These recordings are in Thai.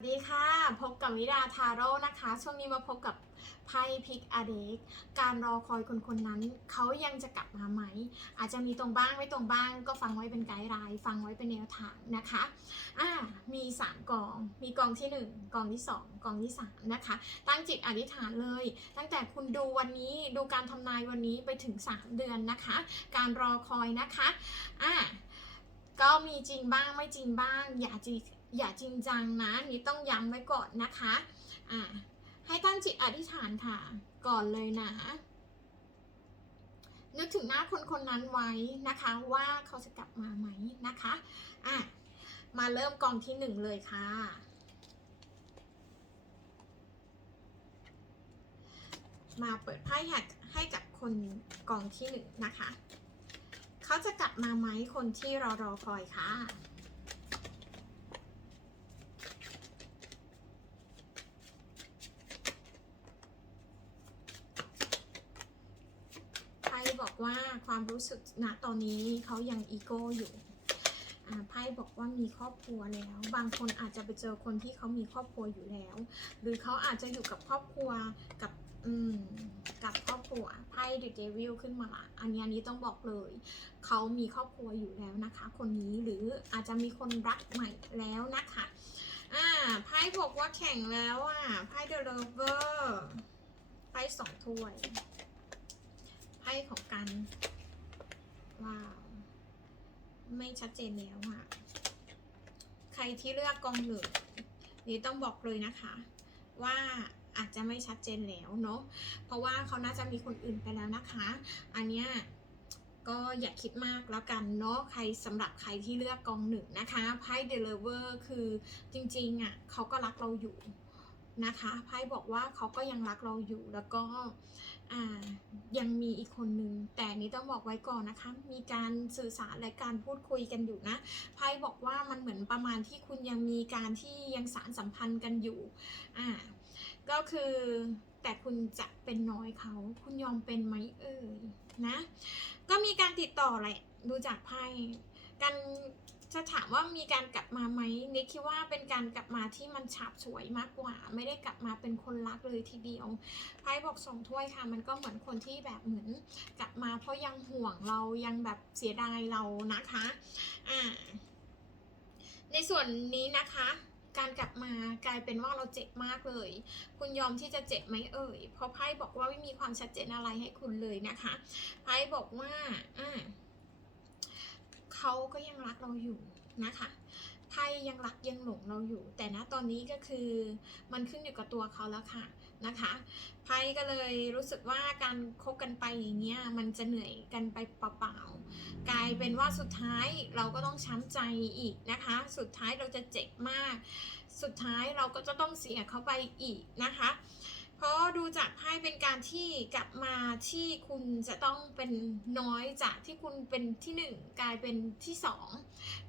สวัสดีค่ะ พบกับวิดาทาโร่นะคะ ช่วงนี้มาพบกับไพ่พิกอเดกการรอคอยคนคนนั้น เขายังจะกลับมาไหม อาจจะมีตรงบ้างไม่ตรงบ้าง ก็ฟังไว้เป็นไกด์ไลน์ฟังไว้เป็นแนวทางนะคะอ่ามี3กอง มีกองที่ 1 กองที่ 2 กองที่3นะคะ ตั้งจิตอธิษฐานเลย ตั้งแต่คุณดูวันนี้ดูการทำนายวันนี้ไปถึง 3 เดือนนะคะ การรอคอยนะคะอ่าก็มีจริงบ้างไม่จริงบ้าง อย่าจริง อย่าจริงจังนะนี่ต้องย้ำไว้ก่อนนะคะอ่าให้ตั้งจิตอธิษฐานค่ะ ก่อนเลยนะ นึกถึงหน้าคนคนนั้นไว้นะคะว่าเขาจะกลับมาไหมนะคะอะมาเริ่มกองที่หนึ่งเลยค่ะมาเปิดไพ่ให้ให้กับคนกองที่หนึ่งนะคะ เขาจะกลับมาไหมคนที่รอรอคอยค่ะพ่บอกว่า ความรู้สึกณตอนนี้เขายังอีโก้อยู่ไพ่บอกว่ามีครอบครัวแล้ว บางคนอาจจะไปเจอคนที่เขามีครอบครัวอยู่แล้ว หรือเขาอาจจะอยู่กับครอบครัวกับอืมกับครอบครัวไพ่เดอะเดวิลขึ้นมาละอันนี้อันนี้ต้องบอกเลย เขามีครอบครัวอยู่แล้วนะคะ คนนี้หรืออาจจะมีคนรักใหม่แล้วนะคะอ่าไพ่บอกว่าแข่งแล้วอะไพ่เดอะเลเวอร์ไพ่สองถ้วยไพ่ของกัน ว้าว ไม่ชัดเจนแล้วอะใครที่เลือกกองหนึ่งนี่ต้องบอกเลยนะคะ ว่าอาจจะไม่ชัดเจนแล้วเนาะ เพราะว่าเขาน่าจะมีคนอื่นไปแล้วนะคะ อันเนี้ยก็อย่าคิดมากแล้วกันเนาะใครสำหรับใครที่เลือกกองหนึ่งนะคะไพ่เดลเวอร์คือจริงๆอะ่ะเขาก็รักเราอยู่ นะคะไพ่บอกว่าเขาก็ยังรักเราอยู่แล้วก็ยังมีอีกคนนึง แต่นี้ต้องบอกไว้ก่อนนะคะ มีการสื่อสารและการพูดคุยกันอยู่นะไพ่บอกว่ามันเหมือนประมาณที่คุณยังมีการที่ยังสารสัมพันธ์กันอยู่อ่าก็คือแต่คุณจะเป็นน้อยเขา คุณยอมเป็นไหมเอ่ยนะ ก็มีการติดต่อแหละดูจากไพ่การ จะถามว่ามีการกลับมาไหมนิกคิดว่าเป็นการกลับมาที่มันฉาบฉวยมากกว่า ไม่ได้กลับมาเป็นคนรักเลยทีเดียวไพ่บอกสองถ้วยค่ะ มันก็เหมือนคนที่แบบเหมือนกลับมาเพราะยังห่วงเรายังแบบเสียดายเรานะคะอ่าในส่วนนี้นะคะการกลับมากลายเป็นว่าเราเจ็บมากเลย คุณยอมที่จะเจ็บไหมเอ่ย เพราะไพ่บอกว่าไม่มีความชัดเจนอะไรให้คุณเลยนะคะ ไพ่บอกว่า อ่า เขาก็ยังรักเราอยู่นะคะไพ่ยังรักยังหลงเราอยู่ แต่ณตอนนี้ก็คือมันขึ้นอยู่กับตัวเขาแล้วค่ะนะคะไพ่ก็เลยรู้สึกว่าการคบกันไปอย่างเงี้ยมันจะเหนื่อยกันไปเปล่าๆกลายเป็นว่าสุดท้ายเราก็ต้องช้ำใจอีกนะคะ สุดท้ายเราจะเจ็บมาก สุดท้ายเราก็จะต้องเสียเขาไปอีกนะคะ เพราะดูจากไพ่เป็นการที่กลับมาที่คุณจะต้องเป็นน้อยจากที่คุณเป็นที่หนึ่งกลายเป็นที่สอง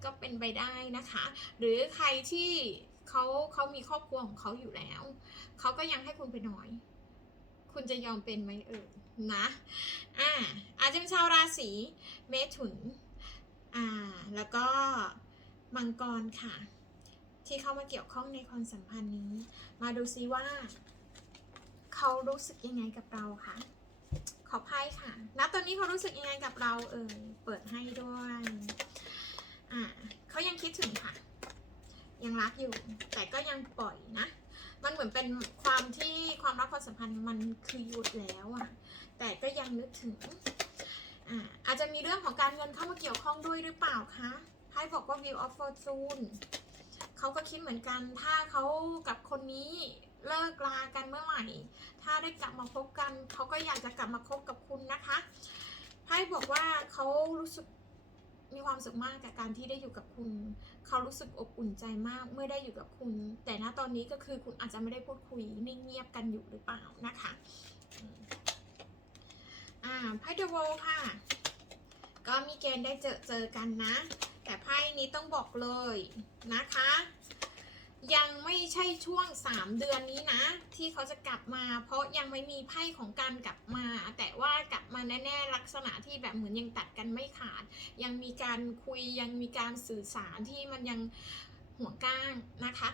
ก็เป็นไปได้นะคะ หรือใครที่เขาเขามีครอบครัวของเขาอยู่แล้ว เขาก็ยังให้คุณไปน้อย คุณจะยอมเป็นไหมเออนะอ่าอาจจะเป็นชาวราศีเมถุนอ่าแล้วก็มังกรค่ะ ที่เข้ามาเกี่ยวข้องในความสัมพันธ์นี้ มาดูซิว่า เขารู้สึกยังไงกับเราคะขอไพ่ค่ะณตอนนี้เขารู้สึกยังไงกับเราเอ่ยเปิดให้ด้วยอ่าเขายังคิดถึงค่ะ ยังรักอยู่ แต่ก็ยังปล่อยนะ มันเหมือนเป็นความที่ความรักความสัมพันธ์มันคือหยุดแล้วอะแต่ก็ยังนึกถึงอ่าอาจจะมีเรื่องของการเงินเข้ามาเกี่ยวข้องด้วยหรือเปล่าคะไพ่บอกว่า view of fortune เขาก็คิดเหมือนกัน ถ้าเขากับคนนี้ เลิกลากันเมื่อไหร่ ถ้าได้กลับมาพบกัน เขาก็อยากจะกลับมาคบกับคุณนะคะไพ่บอกว่าเขารู้สึกมีความสุขมากกับการที่ได้อยู่กับคุณ เขารู้สึกอบอุ่นใจมากเมื่อได้อยู่กับคุณ แต่ณตอนนี้ก็คือคุณอาจจะไม่ได้พูดคุยนิ่งเงียบกันอยู่หรือเปล่านะคะ อ่าไพ่เดอะโวค่ะ ก็มีเกณฑ์ได้เจอเจอกันนะ แต่ไพ่นี้ต้องบอกเลยนะคะ ยังไม่ใช่ช่วง 3 เดือนนี้นะ ที่เขาจะกลับมา เพราะยังไม่มีไพ่ของการกลับมา แต่ว่ากลับมาแน่ๆลักษณะที่แบบเหมือนยังตัดกันไม่ขาด ยังมีการคุยยังมีการสื่อสารที่มันยังห่วงก้างนะคะ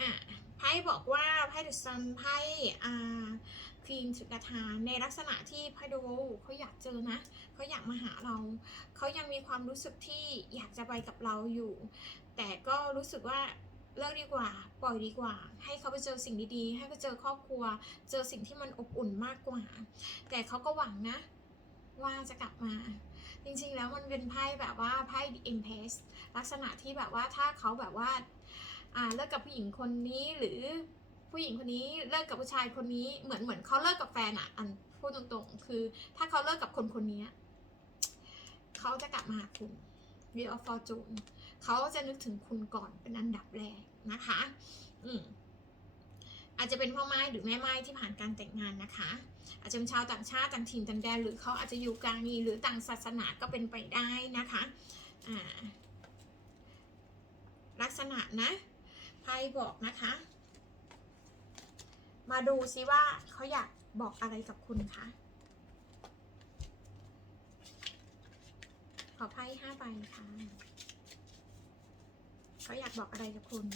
อะไพ่บอกว่าไพ่ดุซันไพ่อ่าควีนสุกทาในลักษณะที่ไพ่ดูเขาอยากเจอนะเขาอยากมาหาเรา เขายังมีความรู้สึกที่อยากจะไปกับเราอยู่ แต่ก็รู้สึกว่า เลิกดีกว่า ปล่อยดีกว่า ให้เขาไปเจอสิ่งดีๆ ให้เขาเจอครอบครัว เจอสิ่งที่มันอบอุ่นมากกว่า แต่เขาก็หวังนะ ว่าจะกลับมา จริงๆแล้วมันเป็นไพ่แบบว่าไพ่ The Empress ลักษณะที่แบบว่าถ้าเขาแบบว่าอ่าเลิกกับผู้หญิงคนนี้หรือผู้หญิงคนนี้เลิกกับผู้ชายคนนี้เหมือนเหมือนเขาเลิกกับแฟนอะอันพูดตรงๆ คือ ถ้าเขาเลิกกับคนคนนี้เขาจะกลับมาหาคุณ Wheel of Fortune เขาจะนึกถึงคุณก่อนเป็นอันดับแรกนะคะ อืมอาจจะเป็นพ่อไม้หรือแม่ไม้ที่ผ่านการแต่งงานนะคะ อาจจะเป็นชาวต่างชาติต่างถิ่นต่างแดนหรือเขาอาจจะอยู่กลางนี้หรือต่างศาสนาก็เป็นไปได้นะคะอ่าลักษณะนะไพ่บอกนะคะ มาดูซิว่าเขาอยากบอกอะไรกับคุณคะขอไพ่ห้าใบค่ะ เขาอยากบอกอะไรกับคุณ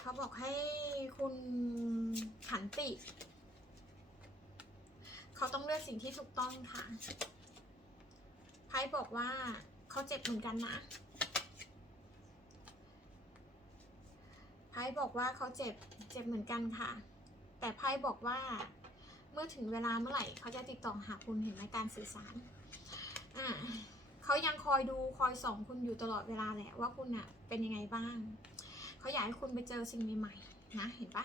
เขาบอกให้คุณขันติ เขาต้องเลือกสิ่งที่ถูกต้องค่ะไพ่บอกว่าเขาเจ็บเหมือนกันนะไพ่บอกว่าเขาเจ็บเจ็บเหมือนกันค่ะ แต่ไพ่บอกว่าเมื่อถึงเวลาเมื่อไหร่เขาจะติดต่อหาคุณเห็นไหมการสื่อสาร อ่า เขายังคอยดูคอยส่องคุณอยู่ตลอดเวลาแหละว่าคุณอะเป็นยังไงบ้าง เขาอยากให้คุณไปเจอสิ่งใหม่ๆนะเห็นปะ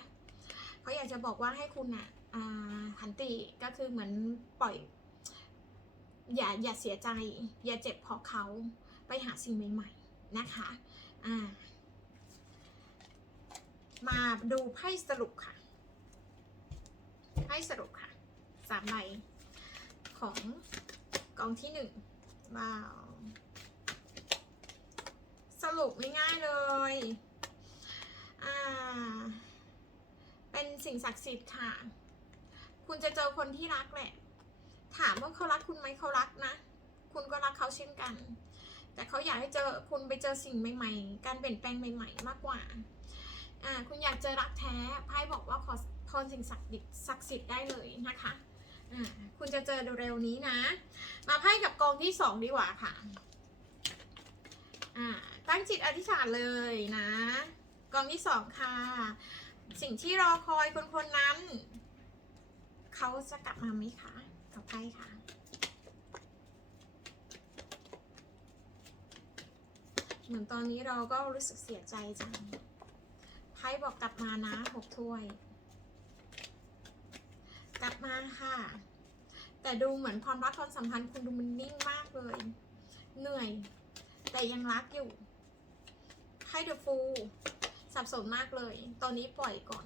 เขาอยากจะบอกว่าให้คุณอะขันติก็คือเหมือนปล่อย อย่าอย่าเสียใจ อย่าเจ็บเพราะเขาไปหาสิ่งใหม่ๆนะคะอ่ามาดูไพ่สรุปค่ะไพ่สรุปค่ะสามใบของกองที่หนึ่ง ว้าว สรุปง่ายๆเลยอ่าเป็นสิ่งศักดิ์สิทธิ์ค่ะ คุณจะเจอคนที่รักแหละ ถามว่าเขารักคุณไหมเขารักนะ คุณก็รักเขาเช่นกัน แต่เขาอยากให้เจอคุณไปเจอสิ่งใหม่ๆ การเปลี่ยนแปลงใหม่ๆ มากกว่าอ่า คุณอยากเจอรักแท้ไพ่บอกว่าขอพรสิ่งศักดิ์สิทธิ์ได้เลยนะคะ คุณจะเจอเร็วๆนี้นะ มาไพ่กับกองที่สองดีกว่าค่ะอ่าตั้งจิตอธิษฐานเลยนะ กองที่สองค่ะ สิ่งที่รอคอยคนคนนั้น เขาจะกลับมาไหมคะกับไพ่ค่ะเหมือนตอนนี้เราก็รู้สึกเสียใจจังไพ่บอกกลับมานะหกถ้วย กลับมาค่ะ แต่ดูเหมือนความรักความสัมพันธ์คุณดูมันนิ่งมากเลย เหนื่อย แต่ยังรักอยู่ไพ่เดอะฟูสับสนมากเลย ตอนนี้ปล่อยก่อน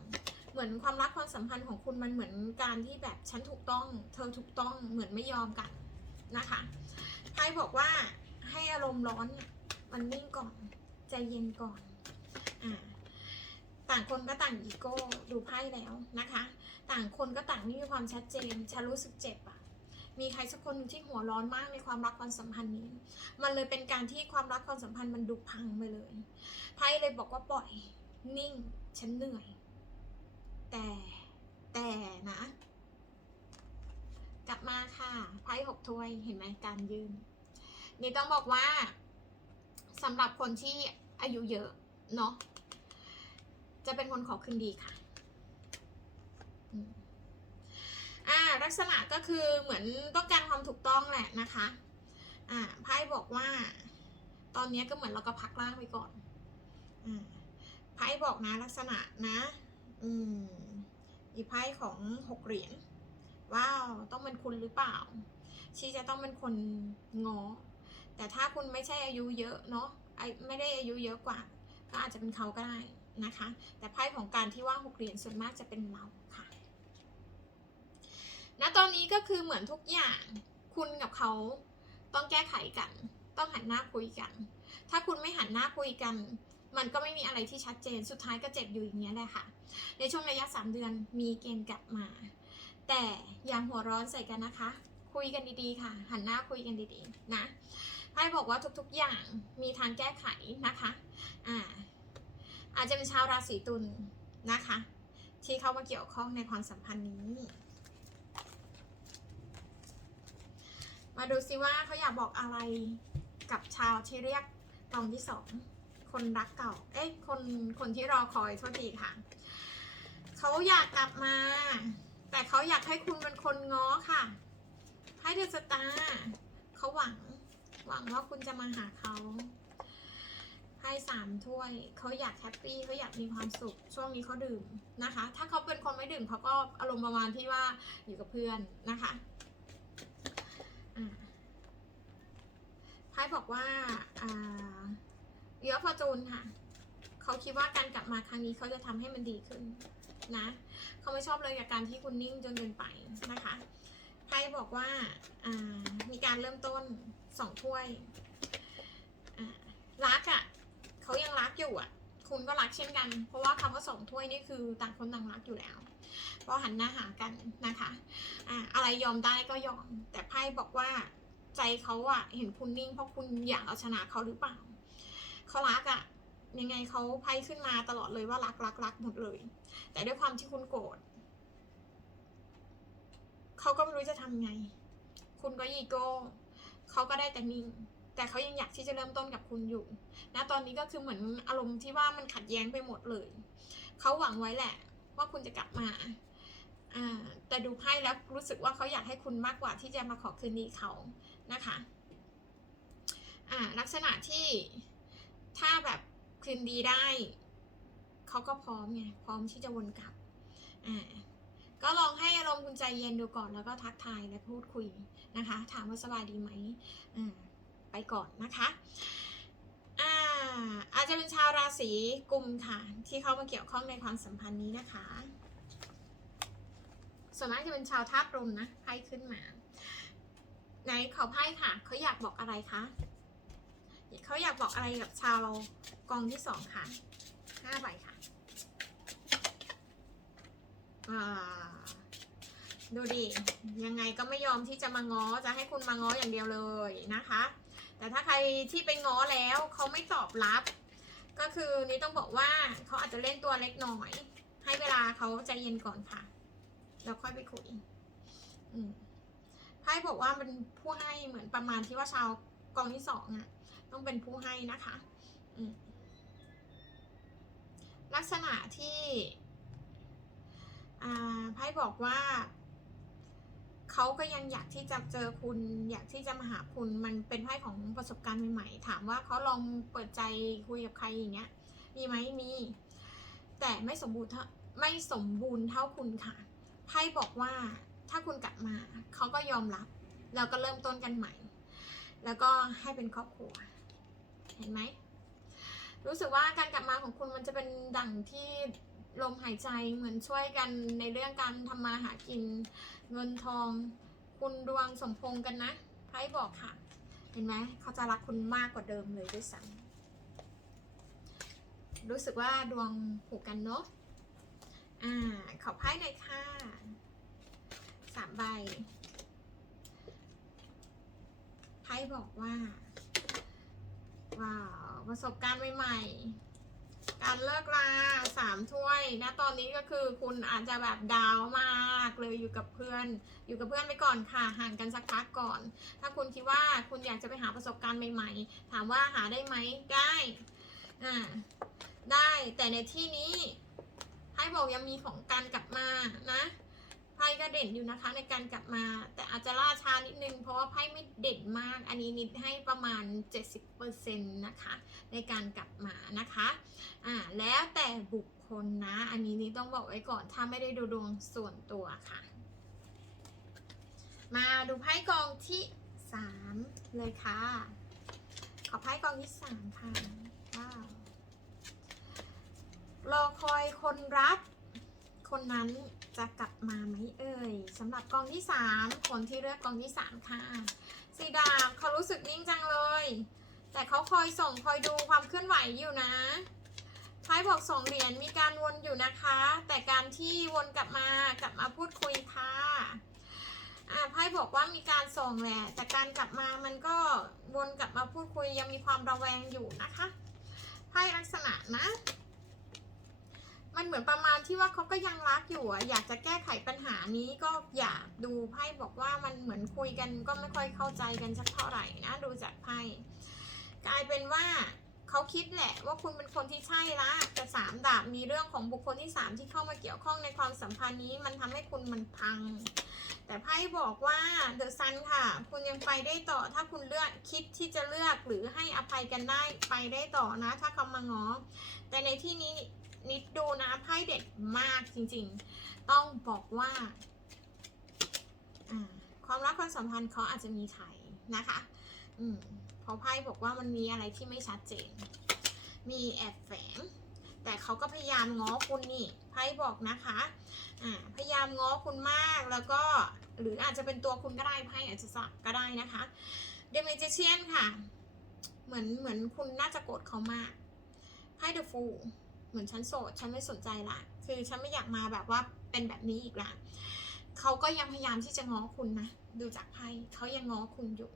เหมือนความรักความสัมพันธ์ของคุณมันเหมือนการที่แบบฉันถูกต้อง เธอถูกต้องเหมือนไม่ยอมกันนะคะไพ่บอกว่าให้อารมณ์ร้อนเนี่ยมันนิ่งก่อนใจเย็นก่อนอ่าต่างคนก็ต่างอีโก้ดูไพ่แล้วนะคะ ต่างคนก็ต่างไม่มีความชัดเจนฉันรู้สึกเจ็บอะมีใครสักคนที่หัวร้อนมากในความรักความสัมพันธ์นี้ มันเลยเป็นการที่ความรักความสัมพันธ์มันดูพังไปเลยไพ่เลยบอกว่าปล่อย นิ่ง ฉันเหนื่อย แต่แต่นะ กลับมาค่ะไพ่หกถ้วยเห็นไหมการยืนนี่ต้องบอกว่าสำหรับคนที่อายุเยอะเนาะจะเป็นคนขอคืนดีค่ะอืมอ่า ลักษณะก็คือเหมือนต้องการความถูกต้องแหละนะคะอ่าไพ่บอกว่า ตอนนี้ก็เหมือนเราก็พักร่างไปก่อนอ่าไพ่บอกนะลักษณะนะอืมอีไพ่ของหกเหรียญว้าวต้องเป็นคุณหรือเปล่า ชีจะต้องเป็นคนงอ แต่ถ้าคุณไม่ใช่อายุเยอะเนาะไอไม่ได้อายุเยอะกว่า ก็อาจจะเป็นเขาก็ได้นะคะ แต่ไพ่ของการที่ว่าหกเหรียญส่วนมากจะเป็นเราค่ะ ณตอนนี้ก็คือเหมือนทุกอย่างคุณกับเขาต้องแก้ไขกัน ต้องหันหน้าคุยกัน ถ้าคุณไม่หันหน้าคุยกัน มันก็ไม่มีอะไรที่ชัดเจนสุดท้ายก็เจ็บอยู่อย่างเงี้แหละค่ะ ในช่วงระยะ 3 เดือนมีเกณฑ์กลับมา แต่อย่าหัวร้อนใส่กันนะคะ คุยกันดีๆค่ะ หันหน้าคุยกันดีๆนะไพ่บอกว่าทุกๆอย่างมีทางแก้ไขนะคะอ่าอาจจะเป็นชาวราศีตุลนะคะ ที่เข้ามาเกี่ยวข้องในความสัมพันธ์นี้ มาดูซิว่าเขาอยากบอกอะไรกับชาวที่เรียกกองที่สองคนรักเก่า เอ้ยคนคนที่รอคอยโทษทีค่ะเขาอยากกลับมา แต่เขาอยากให้คุณเป็นคนง้อค่ะให้เดอะสตาร์เขาหวัง หวังว่าคุณจะมาหาเขาให้สามถ้วยเขาอยากแฮปปี้เขาอยากมีความสุข ช่วงนี้เขาดื่มนะคะ ถ้าเขาเป็นคนไม่ดื่มเขาก็อารมณ์ประมาณที่ว่าอยู่กับเพื่อนนะคะอ่า ไพ่บอกว่าเยอะพอจูนค่ะ เขาคิดว่าการกลับมาครั้งนี้เขาจะทำให้มันดีขึ้นนะ เขาไม่ชอบเลยกับการที่คุณนิ่งจนเกินไปนะคะไพ่บอกว่าามีการเริ่มต้นสองถ้วย รักอะ่ะเขายังรักอยู่อะ่ะ คุณก็รักเช่นกัน เพราะว่าคำว่าสองถ้วยนี่คือต่างคนต่างรักอยู่แล้วเพราะหันหน้าหากันนะคะอ่าอะไรยอมได้ก็ยอม แต่ไพ่บอกว่า ใจเขาอะเห็นคุณนิ่งเพราะคุณอยากเอาชนะเขาหรือเปล่าเขารักอะยังไงเขาไพ่ขึ้นมาตลอดเลยว่ารักรักรักหมดเลย แต่ด้วยความที่คุณโกรธเขาก็ไม่รู้จะทำไง คุณก็ยีโก้เขาก็ได้แต่นิ่ง แต่เขายังอยากที่จะเริ่มต้นกับคุณอยู่นะตอนนี้ก็คือเหมือนอารมณ์ที่ว่ามันขัดแย้งไปหมดเลยเขาหวังไว้แหละ ว่าคุณจะกลับมาอ่าแต่ดูไพ่แล้วรู้สึกว่าเขาอยากให้คุณมากกว่าที่จะมาขอคืนดีเขา นะคะอ่าลักษณะที่ถ้าแบบคืนดีได้เขาก็พร้อมไงพร้อมที่จะวนกลับอ่าก็ลองให้อารมณ์คุณใจเย็นดูก่อนแล้วก็ทักทายและพูดคุยนะคะ ถามว่าสบายดีไหมอ่าไปก่อนนะคะอ่าอาจจะเป็นชาวราศีกุมค่ะ ที่เข้ามาเกี่ยวข้องในความสัมพันธ์นี้นะคะ ส่วนมากจะเป็นชาวธาตุลมนะไพ่ขึ้นมา ไหนขอไพ่ค่ะเขาอยากบอกอะไรคะเขาอยากบอกอะไรกับชาวกองที่สองค่ะห้าใบค่ะดูดิ ยังไงก็ไม่ยอมที่จะมาง้อ จะให้คุณมาง้ออย่างเดียวเลยนะคะ แต่ถ้าใครที่ไปง้อแล้วเขาไม่ตอบรับ ก็คือนี่ต้องบอกว่าเขาอาจจะเล่นตัวเล็กหน่อย ให้เวลาเขาใจเย็นก่อนค่ะ แล้วค่อยไปคุย อืม พ่บอกว่าเป็นผู้ให้เหมือนประมาณที่ว่าชาวกองที่สองอะต้องเป็นผู้ให้นะคะลักษณะที่ไพ่บอกว่าเขาก็ยังอยากที่จะเจอคุณ อยากที่จะมาหาคุณมันเป็นไพ่ของประสบการณ์ใหม่ๆ ถามว่าเขาลองเปิดใจคุยกับใครอย่างเงี้ย มีไหมมี แต่ไม่สมบูรณ์ไม่สมบูรณ์เท่าคุณค่ะไพ่บอกว่า ถ้าคุณกลับมาเขาก็ยอมรับ แล้วก็เริ่มต้นกันใหม่ แล้วก็ให้เป็นครอบครัว เห็นไหม รู้สึกว่าการกลับมาของคุณมันจะเป็นดั่งที่ลมหายใจเหมือนช่วยกันในเรื่องการทำมาหากินเงินทอง คุณดวงสมพงกันนะไพ่บอกค่ะ เห็นไหมเขาจะรักคุณมากกว่าเดิมเลยด้วยซ้ำรู้สึกว่าดวงผูกกันเนาะอ่าขอไพ่หน่อยค่ะ สามใบไพ่บอกว่าว้าวประสบการณ์ใหม่ๆ การเลิกลาสามถ้วยนะตอนนี้ก็คือคุณอาจจะแบบดาวมากเลยอยู่กับเพื่อน อยู่กับเพื่อนไปก่อนค่ะห่างกันสักพักก่อน ถ้าคุณคิดว่าคุณอยากจะไปหาประสบการณ์ใหม่ ๆ ถามว่าหาได้ไหมได้อ่าได้แต่ในที่นี้ไพ่บอกยังมีของการกลับมานะ พ่ก็เด่นอยู่นะคะในการกลับมา แต่อาจจะล่าช้านิดนึง เพราะว่าไพ่ไม่เด่นมาก อันนี้นิดให้ประมาณ 70%นะคะในการกลับมานะคะอ่าแล้วแต่บุคคลนะ อันนี้นี่ต้องบอกไว้ก่อนถ้าไม่ได้ดูดวงส่วนตัวค่ะ มาดูไพ่กองที่สามเลยค่ะ ขอไพ่กองที่สามค่ะว้าวรอคอยคนรักคนนั้น จะกลับมาไหมเอ่ยสำหรับกองที่สามคนที่เลือกกองที่สามค่ะสีดาบเขารู้สึกนิ่งจังเลย แต่เขาคอยส่งคอยดูความเคลื่อนไหวอยู่นะไพ่บอกสองเหรียญมีการวนอยู่นะคะ แต่การที่วนกลับมากลับมาพูดคุยค่ะอ่าไพ่บอกว่ามีการส่งแหละแต่การกลับมามันก็วนกลับมาพูดคุยยังมีความระแวงอยู่นะคะไพ่ลักษณะนะ มันเหมือนประมาณที่ว่าเขาก็ยังรักอยู่อะอยากจะแก้ไขปัญหานี้ก็อยากดูไพ่บอกว่ามันเหมือนคุยกันก็ไม่ค่อยเข้าใจกันสักเท่าไหร่นะดูจากไพ่กลายเป็นว่าเขาคิดแหละว่าคุณเป็นคนที่ใช่ละแต่สามดาบมีเรื่องของบุคคลที่สามที่เข้ามาเกี่ยวข้องในความสัมพันธ์นี้ มันทำให้คุณมันพัง แต่ไพ่บอกว่าเดอะซันค่ะ คุณยังไปได้ต่อถ้าคุณเลือกคิดที่จะเลือกหรือให้อภัยกันได้ไปได้ต่อนะ ถ้าเขามาง้อแต่ในที่นี้ นิดดูนะไพ่เด็ดมากจริงๆ ต้องบอกว่าความรักความสัมพันธ์เขาอาจจะมีไข่นะคะ อืมเพราะไพ่บอกว่ามันมีอะไรที่ไม่ชัดเจน มีแอบแฝง แต่เขาก็พยายามง้อคุณนี่ไพ่บอกนะคะ อ่า พยายามง้อคุณมากแล้วก็ หรืออาจจะเป็นตัวคุณก็ได้ไพ่อาจจะสับก็ได้นะคะเดเมจิเชียนค่ะ เหมือนเหมือนคุณน่าจะโกรธเขามากไพ่เดอะฟู เหมือนฉันโสด ฉันไม่สนใจละ คือฉันไม่อยากมาแบบว่าเป็นแบบนี้อีกละเขาก็ยังพยายามที่จะง้อคุณนะ ดูจากไพ่เขายังง้อคุณอยู่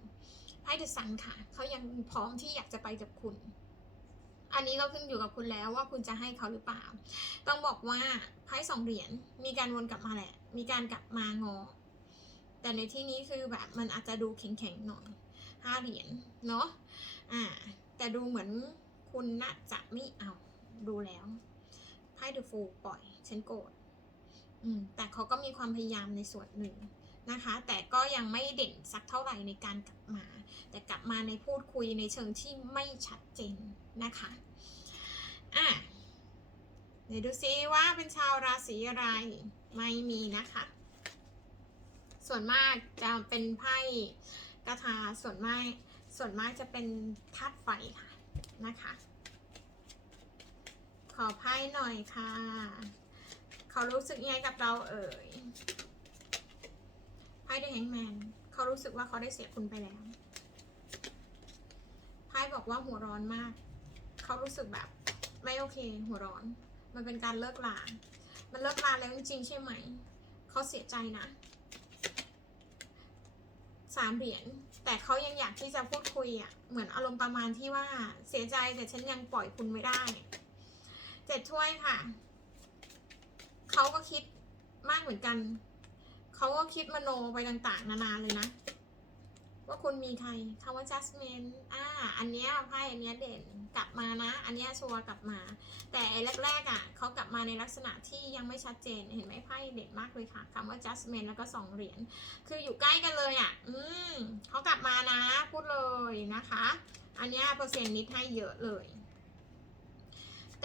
ไพ่เดอะซันค่ะ เขายังพร้อมที่อยากจะไปกับคุณ อันนี้ก็ขึ้นอยู่กับคุณแล้วว่าคุณจะให้เขาหรือเปล่า ต้องบอกว่าไพ่สองเหรียญมีการวนกลับมาแหละ มีการกลับมางอ แต่ในที่นี้คือแบบมันอาจจะดูแข็งๆหน่อยห้าเหรียญเนาะ อ่า แต่ดูเหมือนคุณน่าจะไม่เอา ดูแล้วไพ่เดอะฟูปล่อย ฉันโกรธอืมแต่เขาก็มีความพยายามในส่วนหนึ่งนะคะ แต่ก็ยังไม่เด่นสักเท่าไหร่ในการกลับมา แต่กลับมาในพูดคุยในเชิงที่ไม่ชัดเจนนะคะอะเดี๋ยวดูซิว่าเป็นชาวราศีอะไรไม่มีนะคะ ส่วนมากจะเป็นไพ่กระทาส่วนมากส่วนมากจะเป็นธาตุไฟค่ะนะคะ ขอไพ่หน่อยค่ะ เขารู้สึกยังไงกับเราเอ่ย ไพ่เดอะแฮงแมน เขารู้สึกว่าเขาได้เสียคุณไปแล้ว ไพ่บอกว่าหัวร้อนมาก เขารู้สึกแบบไม่โอเค หัวร้อน มันเป็นการเลิกลา มันเลิกลาแล้วจริงๆใช่ไหม เขาเสียใจนะสามเหรียญแต่เขายังอยากที่จะพูดคุยอะ่ะเหมือนอารมณ์ประมาณที่ว่าเสียใจแต่ฉันยังปล่อยคุณไม่ได้ เจ็ดถ้วยค่ะ เขาก็คิดมากเหมือนกัน เขาก็คิดมโนไปต่างๆ นานาเลยนะ ว่าคุณมีใครคำว่า jasmine อ่า อันเนี้ยไพ่อันเนี้ยเด่นกลับมานะ อันเนี้ยชัวร์กลับมา แต่แรกๆอะเขากลับมาในลักษณะที่ยังไม่ชัดเจน เห็นไหมไพ่เด่นมากเลยค่ะคำว่า jasmine แล้วก็สองเหรียญ คืออยู่ใกล้กันเลยอะ อืมเขากลับมานะ พูดเลยนะคะ อันเนี้ยเปอร์เซ็นต์นิดให้เยอะเลย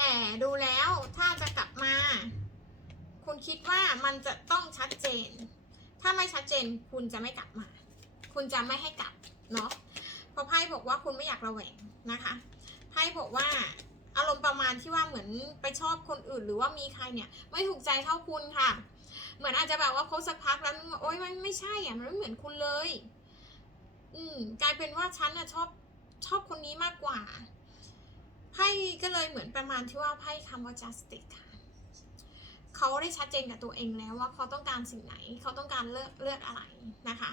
แต่ดูแล้วถ้าจะกลับมา คุณคิดว่ามันจะต้องชัดเจน ถ้าไม่ชัดเจนคุณจะไม่กลับมา คุณจะไม่ให้กลับเนาะเพราะไพ่บอกว่าคุณไม่อยากระแวงนะคะไพ่บอกว่าอารมณ์ประมาณที่ว่าเหมือนไปชอบคนอื่น หรือว่ามีใครเนี่ย ไม่ถูกใจเท่าคุณค่ะ เหมือนอาจจะแบบว่าคบสักพักแล้วโอ๊ยมันไม่ใช่อะมันไม่เหมือนคุณเลย อืมกลายเป็นว่าฉันอะชอบชอบคนนี้มากกว่า ไพ่ก็เลยเหมือนประมาณที่ว่าไพ่คำว่า justice ค่ะเขาได้ชัดเจนกับตัวเองแล้วว่าเขาต้องการสิ่งไหน เขาต้องการเลือกเลือกอะไรนะคะ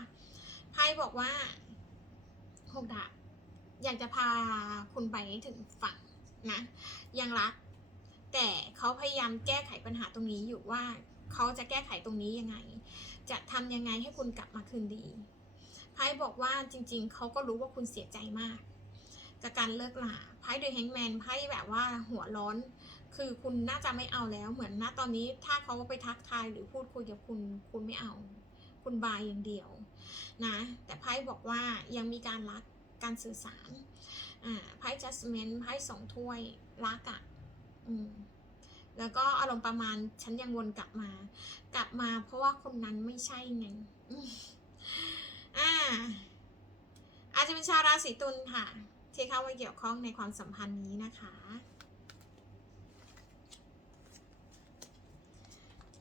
ไพ่บอกว่าหกดาบอยากจะพาคุณไปถึงฝั่งนะยังรัก แต่เขาพยายามแก้ไขปัญหาตรงนี้อยู่ว่าเขาจะแก้ไขตรงนี้ยังไง จะทำยังไงให้คุณกลับมาคืนดีไพ่บอกว่าจริง ๆเขาก็รู้ว่าคุณเสียใจมาก กับการเลิกลาไพ่เดอะแฮงแมนไพ่แบบว่าหัวร้อน คือคุณน่าจะไม่เอาแล้ว เหมือนณตอนนี้ถ้าเขาไปทักทายหรือพูดคุยกับคุณคุณไม่เอา คุณบายอย่างเดียวนะ แต่ไพ่บอกว่ายังมีการรักการสื่อสารไพ่ judgment ไพ่สองถ้วยรักอะ่ะแล้วก็อารมณ์ประมาณฉันยังวนกลับมา กลับมาเพราะว่าคนนั้นไม่ใช่ไงอ่าอาจจะเป็นชาวราศีตุลค่ะ ที่เข้ามาเกี่ยวข้องในความสัมพันธ์นี้นะคะ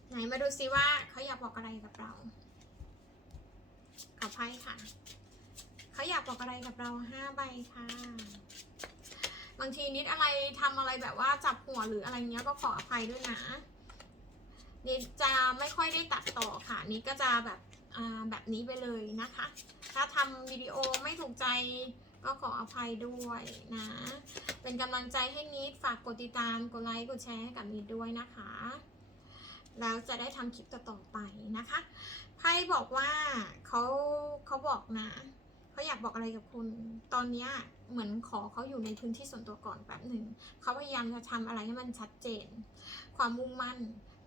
ไหนมาดูซิว่าเขาอยากบอกอะไรกับเราเอไพ่ค่ะ เขาอยากบอกอะไรกับเราห้าใบค่ะ บางทีนิดอะไรทำอะไรแบบว่าจับหัวหรืออะไรเงี้ยก็ขออภัยด้วยนะ นิดจะไม่ค่อยได้ตัดต่อค่ะ นิดก็จะแบบแบบนี้ไปเลยนะคะ ถ้าทำวิดีโอไม่ถูกใจ ก็ขออภัยด้วยนะ เป็นกำลังใจให้นิดฝากกดติดตามกดไลค์กดแชร์ให้กับนิดด้วยนะคะ แล้วจะได้ทำคลิปต่อๆไปนะคะไพ่บอกว่าเขาเขาบอกนะเขาอยากบอกอะไรกับคุณตอนนี้เหมือนขอเขาอยู่ในพื้นที่ส่วนตัวก่อนแป๊บหนึ่งเขาพยายามจะทำอะไรให้มันชัดเจน ความมุ่งมั่น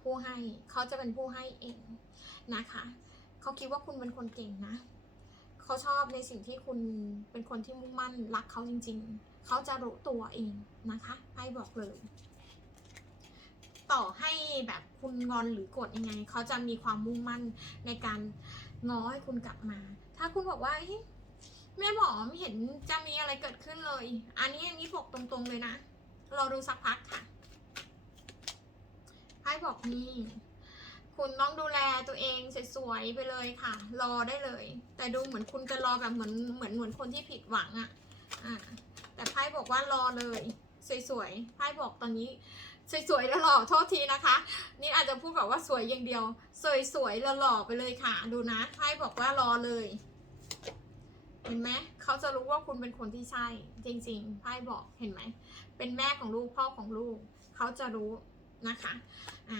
ผู้ให้เขาจะเป็นผู้ให้เองนะคะเขาคิดว่าคุณเป็นคนเก่งนะ เขาชอบในสิ่งที่คุณเป็นคนที่มุ่งมั่นรักเขาจริง ๆ เขาจะรู้ตัวเองนะคะไพ่บอกเลย ต่อให้แบบคุณงอนหรือโกรธยังไง เขาจะมีความมุ่งมั่นในการง้อให้คุณกลับมา ถ้าคุณบอกว่าเฮ้ยแม่บอกไม่เห็นจะมีอะไรเกิดขึ้นเลย อันนี้อันนี้บอกตรงๆเลยนะ เราดูสักพักค่ะไพ่บอกนี่ คุณต้องดูแลตัวเองสวยๆไปเลยค่ะ รอได้เลย แต่ดูเหมือนคุณจะรอแบบเหมือนเหมือนเหมือนคนที่ผิดหวังอะอะแต่ไพ่บอกว่ารอเลยสวยๆไพ่บอกตอนนี้สวยๆแล้วหล่อโทษทีนะคะ นี่อาจจะพูดแบบว่าสวยอย่างเดียว สวยๆแล้วหล่อไปเลยค่ะ ดูนะไพ่บอกว่ารอเลย เห็นไหมเขาจะรู้ว่าคุณเป็นคนที่ใช่ จริงๆไพ่บอกเห็นไหมเป็นแม่ของลูกพ่อของลูกเขาจะรู้นะคะ อ่า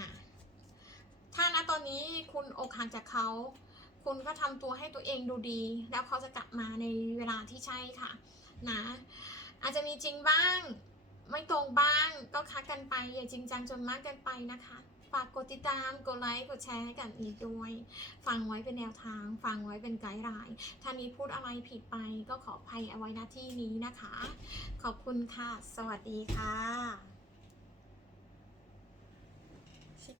ถ้าณตอนนี้คุณอกหักจากเขาคุณก็ทำตัวให้ตัวเองดูดี แล้วเขาจะกลับมาในเวลาที่ใช่ค่ะนะอาจจะมีจริงบ้าง ไม่ตรงบ้างก็คัดกันไป อย่าจริงจังจนมากกินไปนะคะฝากกดติดตาม กดไลค์ กดแชร์ให้กันอีกด้วย ฟังไว้เป็นแนวทาง ฟังไว้เป็นไกด์ไลน์ถ้านี้พูดอะไรผิดไปก็ขออภัยเอาไว้ณที่นี้นะคะ ขอบคุณค่ะ สวัสดีค่ะ